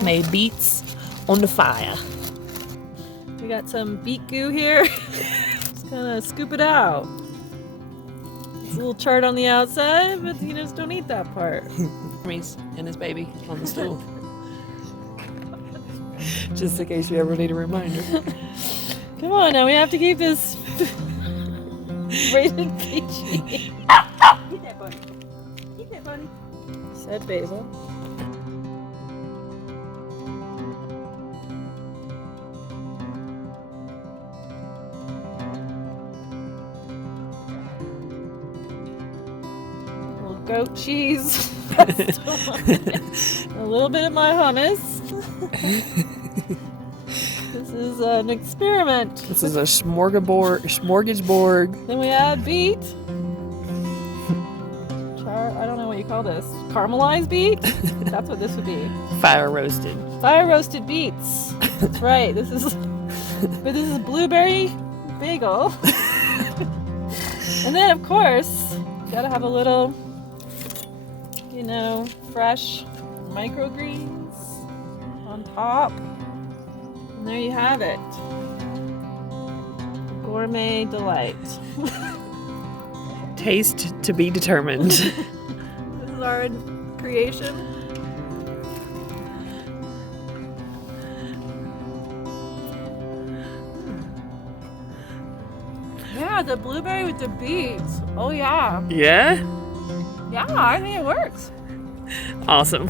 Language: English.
just made beets on the fire. We got some beet goo here. Just kind of scoop it out. It's a little charred on the outside, but you just don't eat that part. Hermes and his baby on the stool. Just in case you ever need a reminder. Come on, now we have to keep this rated PG. Eat that, buddy. Eat that, buddy. Said Basil. Little goat cheese. A little bit of my hummus. This is an experiment. This is a smorgasbord. Then we add beet. I don't know what you call this. Caramelized beet? That's what this would be. Fire roasted. Fire roasted beets. That's right. This is blueberry bagel. And then of course, you gotta have a little, fresh microgreens on top. And there you have it. Gourmet delight. Taste to be determined. This is our creation. Yeah, the blueberry with the beets. Oh yeah. Yeah? Yeah, I think it works. Awesome.